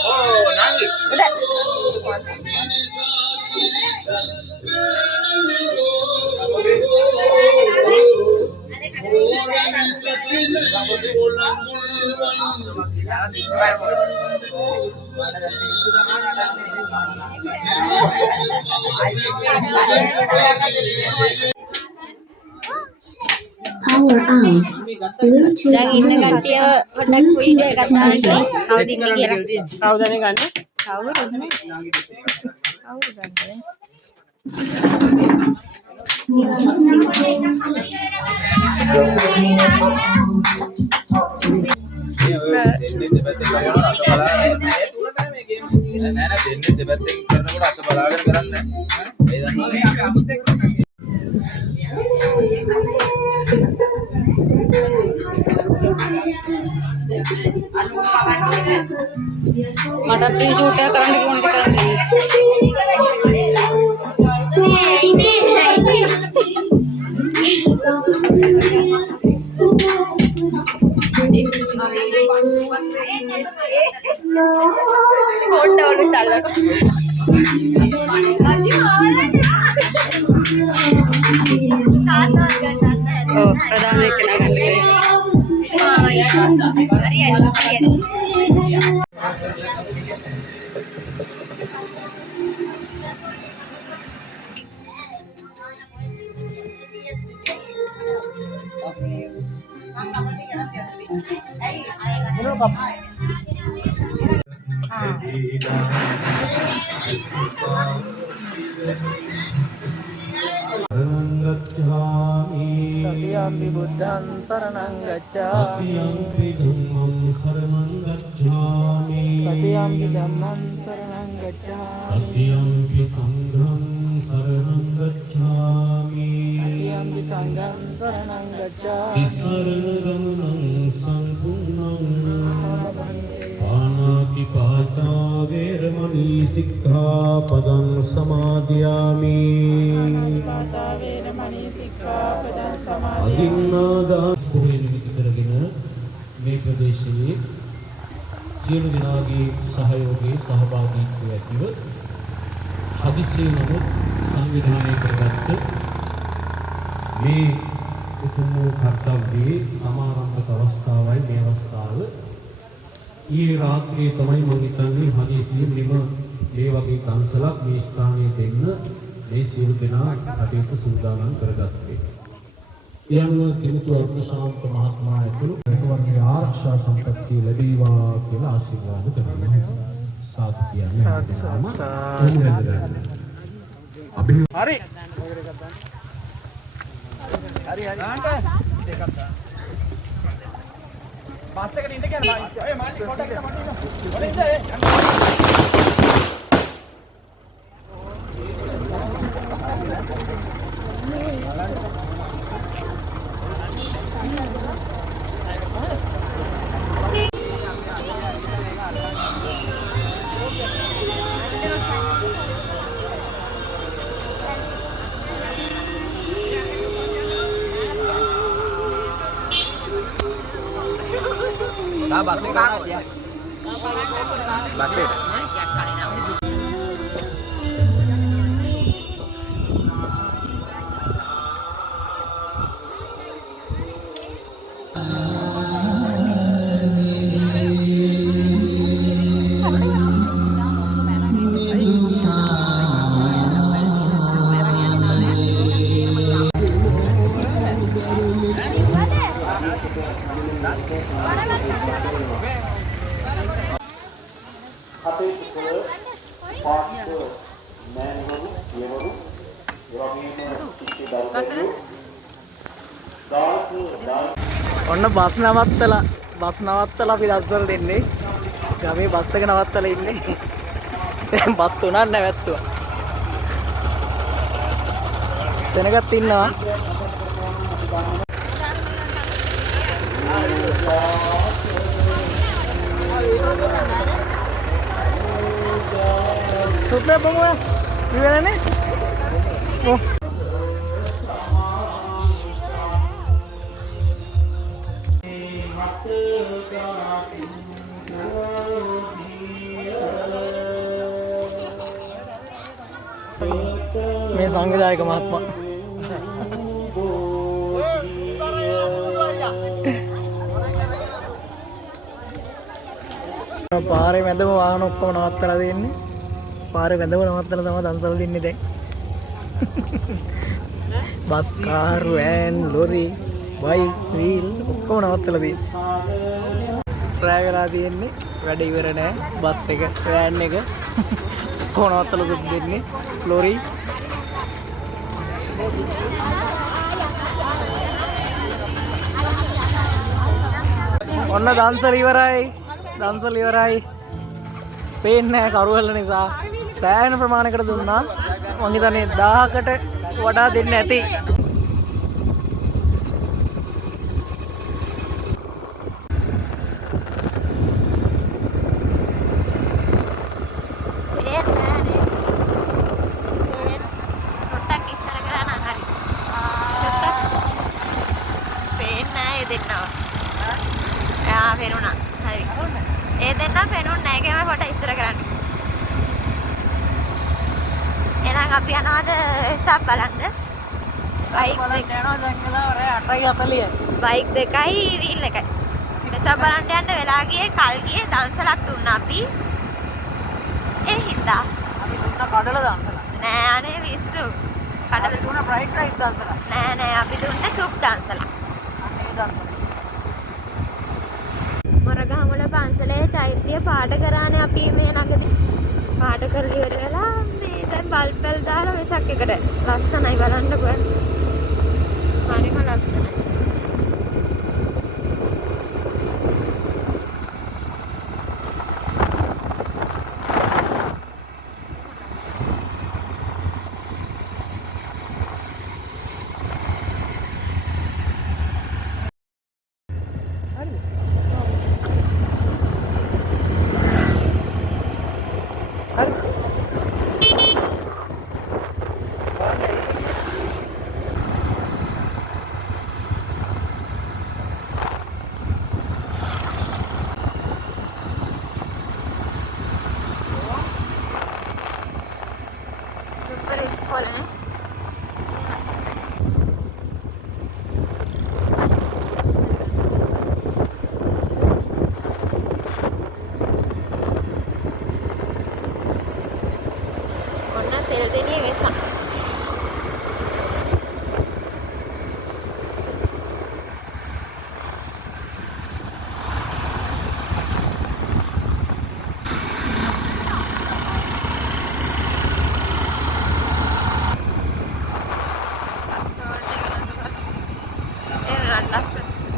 Oh, nangis. Udah. Power on. Bluetooth දැන් ඉන්න mode. කට්ටිය පොඩ්ඩක් වීඩියෝ එකක් දාන්න. කවුද ඉන්නේ කියලා. කවුදනේ ගන්නේ? කවුරුන්නේ? කවුරු ගන්නද? දෙන්නේ දෙපැත්තෙන් කරනකොට අත බලාගෙන නෑ දෙන්නේ දෙපැත්තෙන් කරනකොට අත බලාගෙන කරන්නේ ඒ දන්නවා මට ප්‍රී ෂූට් එක කරන්න කිව්වොත් කරන්නේ. ෆෝටෝ උඩ දාලා. ඔව් ප්‍රධාන එක නගන්නේ. Satiyampi buddhan saranang gacchami Satiyampi dhamman saranang gacchami Satiyampi sangham saranang gacchami Anatipata veramani sikkhapadam samadhiyami අදින්නාදා කුහේන විදි කරගෙන මේ ප්‍රදේශයේ සියලු දෙනාගේ සහයෝගයේ සහභාගීත්වය ඇතිව හදිසියේ නමුත් සංවිධානය කරගත්ත මේ උතුම් වූ කර්තව්‍යයේ සමාරම්භක අවස්ථාවයි මේ අවස්ථාව. ඊයේ රාත්‍රියේ තමයි මම හිතන්නේ හදිසියේ මේ වගේ කන්සලක් මේ ස්ථානයේ දෙන්න මේ සියලු දෙනා කටයුතු සූදානම් කරගත්තේ. යනුව කිමුතු අර්ථශාන්ත මහත්මයා ඇතුළු රටවගේ ආරක්ෂා සම්පත්තිය ලැබේවා කියලා ආශිර්වාද කරනවා. සාදු කියන්නේ. හරි. හරි. දෙකක් දාන්න. බස් එකට ඉන්න කියන්නේ ඔය මාළි ෆොටෝ එක මට ඉන්න. වලින්ද Bác bác bác bác ඔන්න බස් නවත්තලා අපි දස්සල් දෙන්නේ. ගමේ බස් එක නවත්තලා ඉන්නේ. දැන් බස් තුනක් නැවැත්තුවා. සෙනගත් ඉන්නවා. සුප්‍රේ බමුව ඉවරනේ. Oh. මේ සංවිධායක මහත්මයා පාරේ මැදම වාහන ඔක්කොම නවත්තලා දෙන්නේ. පාරේ මැදම නවත්තලා තමයි දන්සල් දෙන්නේ දැන්. Bus car van lorry bike wheel ඔක්කොම නවත්තලා දෙන්නේ. ට්‍රැයි වෙලා තියෙන්නේ. වැඩ ඉවර නෑ. බස් එක වෑන් එක ඔක්කොම නවත්තලා දෙන්නේ. ලොරි ඔන්න දන්සල් ඉවරයි. දන්සල් ඉවරයි. පේන්නේ නැහැ කරුවල නිසා. සෑහෙන ප්‍රමාණයකට දුන්නා. මං හිතන්නේ 1000කට වඩා දෙන්න ඇති. අපි යනවාද වෙස්සක් බලන්න. බයික් දෙකයි වීල් එකයි. වෙස්සක් බලන්න යන්න වෙලා ගියේ කල් ගියේ දන්සලක් දුන්නා අපි. ඒ හින්දා අපි දුන්න කඩල දන්සල. නෑ අනේ විස්සු. කඩල දුන්න බ්‍රයිට් රයිස් දන්සල. නෑ අපි දුන්නේ සුප් දන්සල. මේ දන්සල. මොරගහමුල පන්සලේ චෛත්‍ය පාඩ කරානේ අපි මේ ළඟදී. පාඩ කරලා ඉවර වෙලා මේ දැන් බල්බල් දාලා වෙසක් එකට ලස්සනයි බලන්නකෝ. හරිම ලස්සනයි.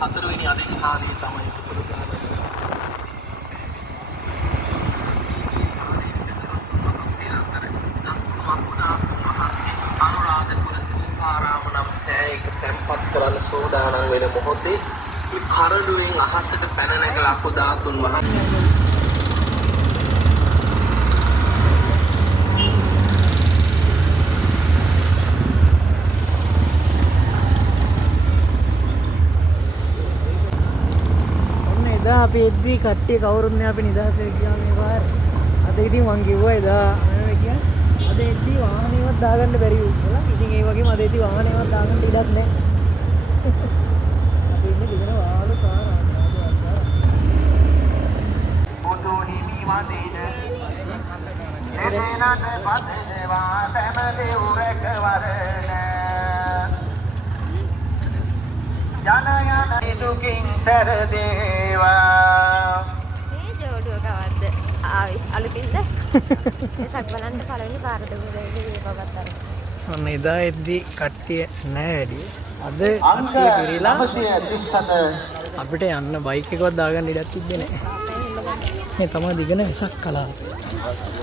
හතරවෙනි අධිෂ්ඨානයේ තමයි අනුරාධපුර ආරාම නම් සෑයක තැන්පත් කරන්න සූදානම් වෙන මොහොතේ කරඩුවෙන් අහසට පැන නැගලා අපදාතුන් වහන්සේ අපි එද්දි කට්ටිය කවුරුත් නෑ අපි නිදහසේ ගියා මේ පාර. අද ඉතින් මං කිව්වා එදා මම කියන්නේ අද එද්දි වාහනේවත් දාගන්න බැරි වුණා. ඉතින් ඒ වගේම අද එද්දි වාහනේවත් දාගන්න ඉඩක් නෑ. අපි ඉන්නේ දිගන වාහන පාර ආකාරය. පොතෝ හිමි වදේන එදෙනාට පදේවා තැමලේ උරක වරණ ජනයන දුකින් තර දේවා. මේ ජෝඩුව කවද්ද ආවිස් අලුතින්ද එසක් බලන්න පළවෙනි පාර දුන්නේ මේ බබත් අර. ඔන්න එදා එද්දි කට්ටිය නෑ වැඩි. අද කට්ටිය පිරීලා 937 අපිට යන්න බයික් එකවත් දාගන්න ඉඩක් තිබ්බේ නෑ. මේ තමයි දිගන වෙසක් කලාව.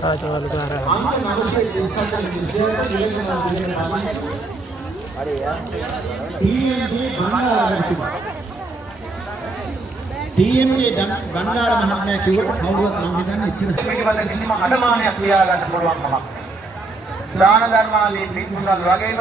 රාජවලුකාරා. TMJ බණ්ඩාර මහත්මයා කිව්වට කවුරුවත් මම හිතන්නේ එච්චර පිළිවෙල කිසිම අඩමානයක් ලියා ගන්න පුළුවන් මම. දාන ධර්මාදී පින්කුසල් වගේම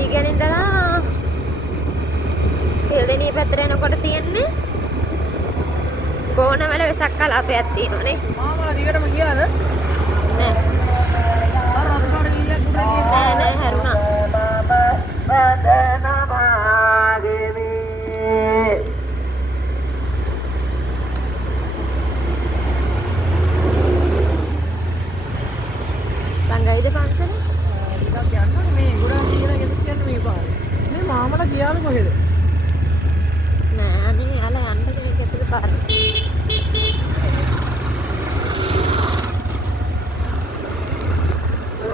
ඉගෙනින්දලා තෙල්දෙණිය පැත්තට එනකොට තියෙන්නේ ගෝනවල වෙසක් කලාපයක් තියෙනවනේ. මාමලා දිගටම ගියාද? නෑ. අර අතකට ගියක් නෑ හැරුණා. ළඟයිද පන්සල? ටිකක් යන්න ඕනේ මේ ගොඩක් කියලා ගෙදරට යන්න මේ පාරේ. මේ මාමලා ගියාද කොහෙද? නෑ නේ යාලා යන්නද මේ ගෙදර පාරේ.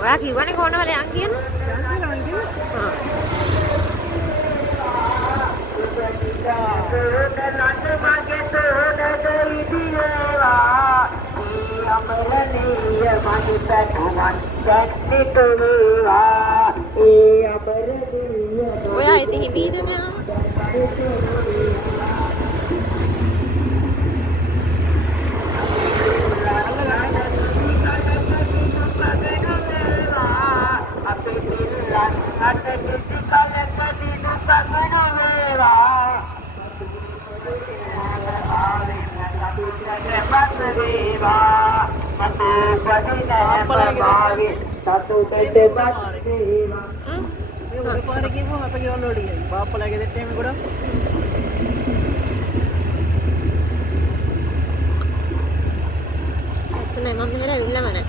ඔයා කිව්වනේ ගෝනවල යන් කියලා? ආ. ඔයා ඉතින් හිමීද නෑ? මේ උඩ පාරේ ගිහම අපේ ගෙවල් වලට ගියා. බාප්පලා ගෙදරට එන්නේ ගොඩක්. ඇස්සනේ මම මෙහෙර ඇවිල්ලාම නෑ.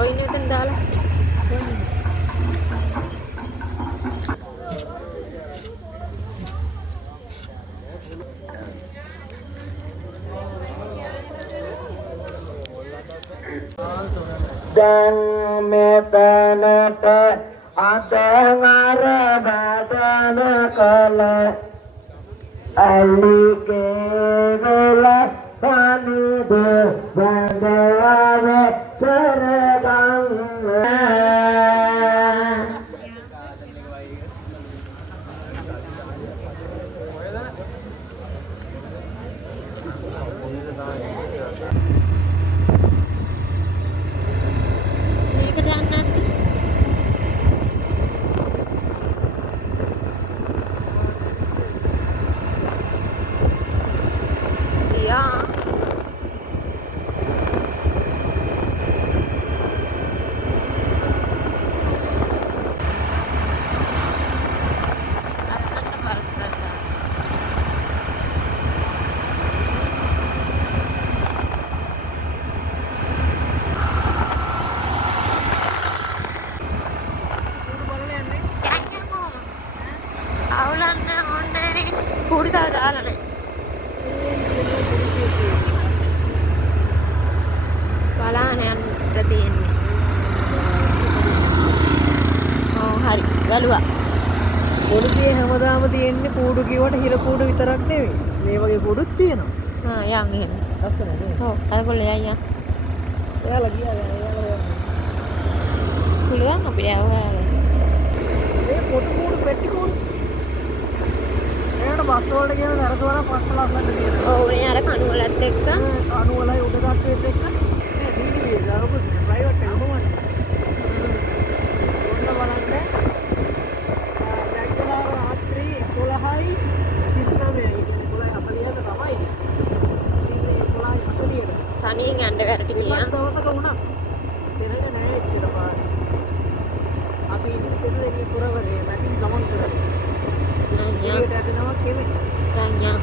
ඔයින් උතෙන් දාලා. දැන් මෙතනට අදවර බදන කල අලිගේ වෙල සනිද බඳව සරගන්න මේකට යන්න නැද්ද? ගියා. ලස්සනට බලත් ගත්තා. අවුලන්න ඕනේ නේ. කුඩි තව දාලා නැහැ. බලාන යන්න තියෙන්නේ. ඔව් හරි. වැළුවා. පොඩියේ හැමදාම තියෙන්නේ කූඩු කිව්වට හිර කූඩු විතරක් නෙවෙයි. මේ වගේ කූඩුත් තියෙනවා. ආ යන් එහෙම. ලස්සනයි නේ. ඔව් අයගොල්ලෝ යයියා. එයාලා ගියා එයාලා පුළුවන් අපිට යවලා. මේ පොඩි කූඩු පෙට්ටි කූඩු. ඒකට බස් වලට ගියම නරකවන පස්ස ලස්සනට තියෙනවා. ඔව් නේ අර කණු වලත් එක්ක. කණු වලයි උඩ දාපේත් එක්ක. මේ දීදී දාපු ප්‍රයිවට් එක මොනවද? ඔන්න බලන්න. දැක්කලා රාත්‍රී 11යි 39යි. 11:40ට තමයි. ඉතින් 11:40ට. තනියෙන් යන්න වැරටි ගියා. දවසක වුණා. සෙනඟ නැහැ කියලා පාරේ. අපි ඉන්නේ පෙරලේ පුරවරේ නැති ගමන් කරලා. යන් යන්. ඒකට යනවා කෙනෙක්. යන් යන්.